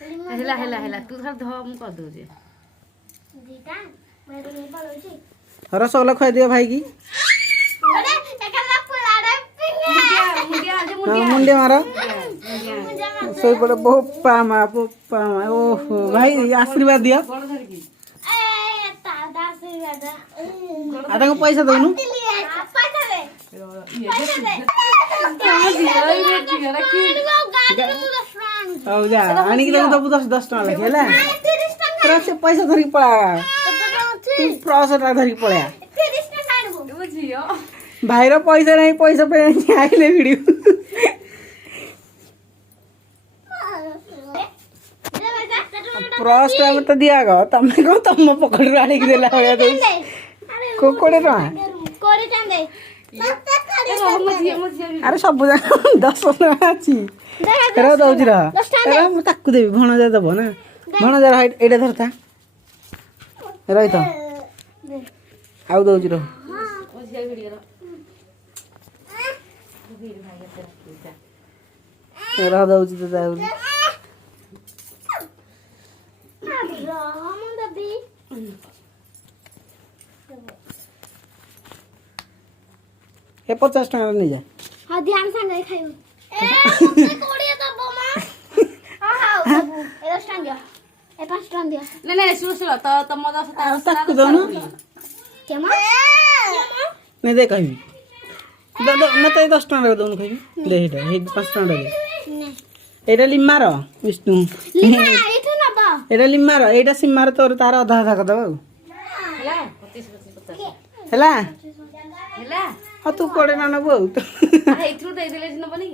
ହେଲା ହେଲା ହେଲା ତୁ ଧର ଧ ମୁଁ କରି ଦଉଛି दीटा मैं तो नहीं पड़ोसी रसगोल्ला खुआ दियो भाई की अरे एकला पुलाड़े मुंडिया आज मुंडे मारो मुंडिया सोई पड़े बोपा मा ओहो भाई आशीर्वाद दियो बड़ धर की ए दादा से दादा आधा को पैसा दउनु पैसा दे पैसा दे औ जा आनी की दबु 10 टका लागे हैला तोरा से पैसा धरी पळा तू प्रॉसटा धरी पळया बुझियो भाई रो पैसा नहीं पैसा पे आइले वीडियो प्रॉस्टा में तो दिया गो तमे को तम पकड़ राणी की देला होया तो को कोड़े रा कोड़ी चंदे अरे सब जा 10 टका अछि रे दउजी रा अरे म ताकू देबी भणा जा दबो ना भणा जा हाइट एडे धरता रही तो आउ दउजी रो बुझिया वीडियो रो वीर भाई तेरा रह दउजी तो जाउ राम दबी ए 50 टका नहीं जा हां ध्यान से नहीं खाइयो ए मते कोड़ी दबो मां हां हां दबो ए 10 टका दियो ए 5 टका दियो नहीं नहीं सुनो सुनो तो तम 10 ताकू दो ना क्या मां नहीं दे कहबी मैं तो 10 टका दउनु कहबी दे हेटा हे 5 टका दे नहीं एटा लिम्मा रो विष्णु लिमा इथु ना बा एटा लिम्मा रो एटा सिम्मा रो तोर तार आधा आधा कर दबो ହେଲା 25 50 हैला ହେଲା हाँ तू कोड़े ना नबो अरे इथु दे देले न बनी